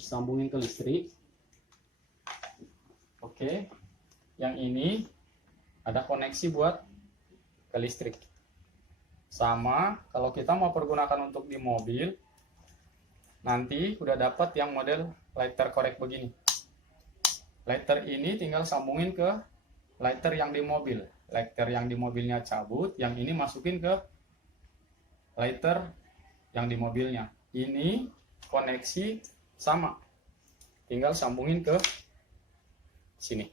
disambungin ke listrik. Oke, yang ini ada koneksi buat ke listrik. Sama kalau kita mau pergunakan untuk di mobil, nanti udah dapat yang model lighter korek begini. Lighter ini tinggal sambungin ke lighter yang di mobil. Lighter yang di mobilnya cabut, yang ini masukin ke lighter yang di mobilnya. Ini koneksi sama, tinggal sambungin ke sini.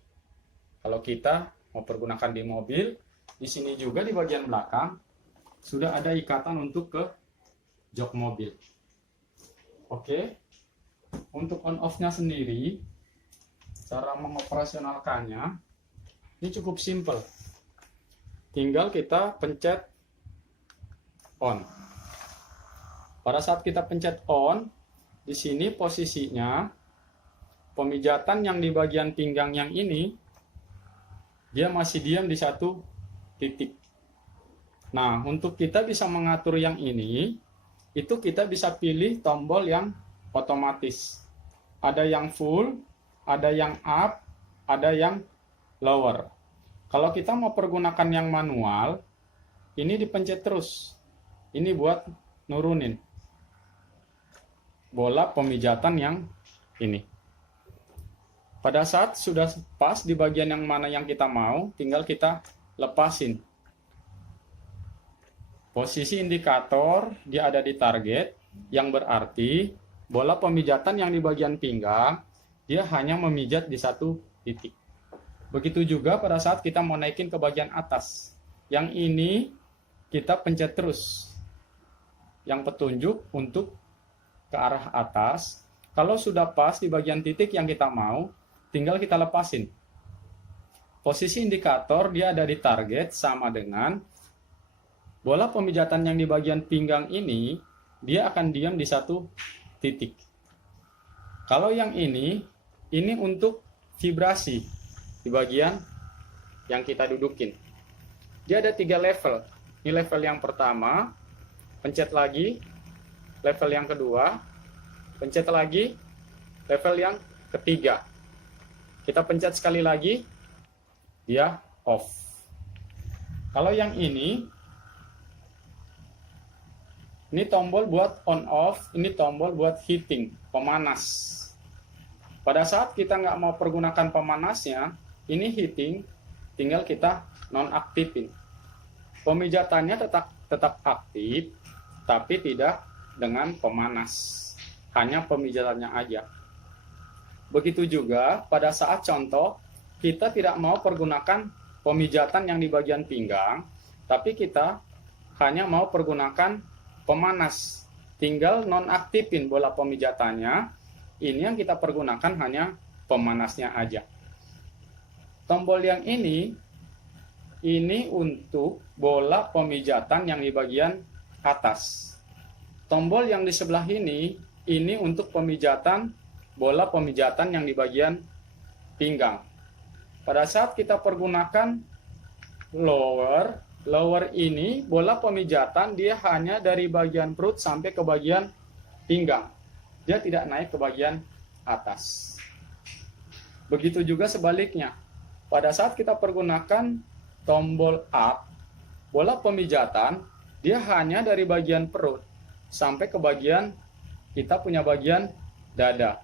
Kalau kita mau pergunakan di mobil, di sini juga di bagian belakang sudah ada ikatan untuk ke jok mobil. Oke, untuk on off-nya sendiri, cara mengoperasionalkannya ini cukup simple. Tinggal kita pencet on. Pada saat kita pencet on, di sini posisinya pemijatan yang di bagian pinggang yang ini dia masih diam di satu titik. Nah, untuk kita bisa mengatur yang ini, itu kita bisa pilih tombol yang otomatis. Ada yang full, ada yang up, ada yang lower. Kalau kita mau pergunakan yang manual, ini dipencet terus. Ini buat nurunin bola pemijatan yang ini. Pada saat sudah pas di bagian yang mana yang kita mau, tinggal kita lepasin. Posisi indikator dia ada di target, yang berarti bola pemijatan yang di bagian pinggang dia hanya memijat di satu titik. Begitu juga pada saat kita mau naikin ke bagian atas. Yang ini kita pencet terus yang petunjuk untuk ke arah atas. Kalau sudah pas di bagian titik yang kita mau, tinggal kita lepasin. Posisi indikator dia ada di target, sama dengan bola pemijatan yang di bagian pinggang ini, dia akan diam di satu titik. Kalau yang ini untuk vibrasi di bagian yang kita dudukin. Dia ada 3 level. Ini level yang pertama, pencet lagi. Level yang kedua, pencet lagi. Level yang ketiga, kita pencet sekali lagi, dia off. Kalau yang ini tombol buat on off, ini tombol buat heating, pemanas. Pada saat kita nggak mau pergunakan pemanasnya, ini heating, tinggal kita nonaktifin. Pemijatannya tetap aktif, tapi tidak dengan pemanas, hanya pemijatannya aja. Begitu juga pada saat contoh kita tidak mau pergunakan pemijatan yang di bagian pinggang, tapi kita hanya mau pergunakan pemanas, tinggal nonaktifin bola pemijatannya. Ini yang kita pergunakan hanya pemanasnya aja. Tombol yang ini untuk bola pemijatan yang di bagian atas. Tombol yang di sebelah ini untuk pemijatan bola pemijatan yang di bagian pinggang. Pada saat kita pergunakan lower ini, bola pemijatan dia hanya dari bagian perut sampai ke bagian pinggang. Dia tidak naik ke bagian atas. Begitu juga sebaliknya. Pada saat kita pergunakan tombol up, bola pemijatan dia hanya dari bagian perut sampai ke bagian kita punya bagian dada.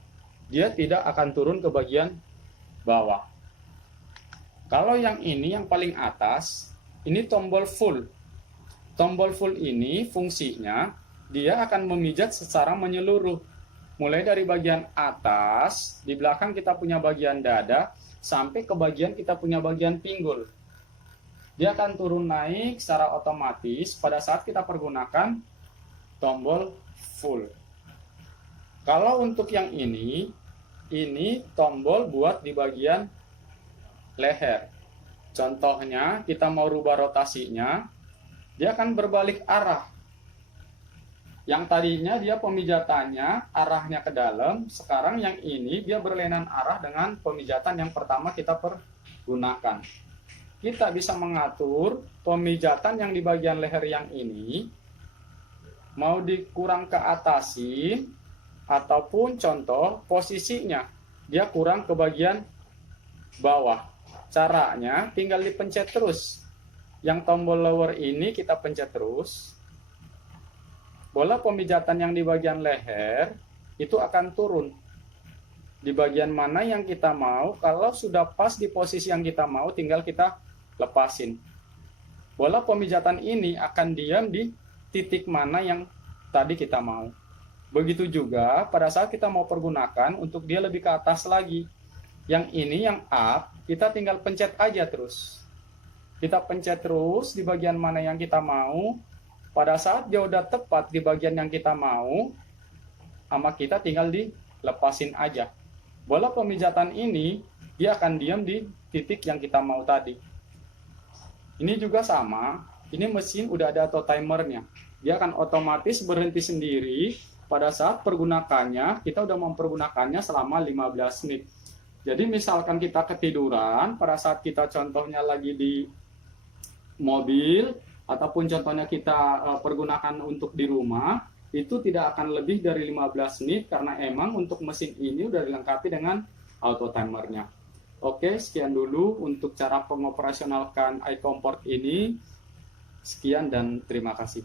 Dia tidak akan turun ke bagian bawah. Kalau yang ini yang paling atas, ini tombol full. Tombol full ini fungsinya dia akan memijat secara menyeluruh. Mulai dari bagian atas, di belakang kita punya bagian dada, sampai ke bagian kita punya bagian pinggul. Dia akan turun naik secara otomatis pada saat kita pergunakan tombol full. Kalau untuk yang ini tombol buat di bagian leher. Contohnya, kita mau rubah rotasinya, dia akan berbalik arah. Yang tadinya dia pemijatannya arahnya ke dalam, sekarang yang ini dia berlainan arah dengan pemijatan yang pertama kita pergunakan. Kita bisa mengatur pemijatan yang di bagian leher yang ini mau dikurang ke atasin ataupun contoh posisinya dia kurang ke bagian bawah. Caranya tinggal dipencet terus. Yang tombol lower ini kita pencet terus. Bola pemijatan yang di bagian leher itu akan turun di bagian mana yang kita mau. Kalau sudah pas di posisi yang kita mau, tinggal kita lepasin. Bola pemijatan ini akan diam di titik mana yang tadi kita mau. Begitu juga pada saat kita mau pergunakan untuk dia lebih ke atas lagi. Yang ini yang up, kita tinggal pencet aja terus. Kita pencet terus di bagian mana yang kita mau. Pada saat dia udah tepat di bagian yang kita mau, sama kita tinggal dilepasin aja. Bola pemijatan ini, dia akan diam di titik yang kita mau tadi. Ini juga sama, ini mesin udah ada auto timernya. Dia akan otomatis berhenti sendiri pada saat pergunakannya, kita udah mempergunakannya selama 15 menit. Jadi misalkan kita ketiduran, pada saat kita contohnya lagi di mobil, ataupun contohnya kita pergunakan untuk di rumah, itu tidak akan lebih dari 15 menit karena emang untuk mesin ini udah dilengkapi dengan auto timernya. Oke, sekian dulu untuk cara pengoperasionalkan iComport ini. Sekian dan terima kasih.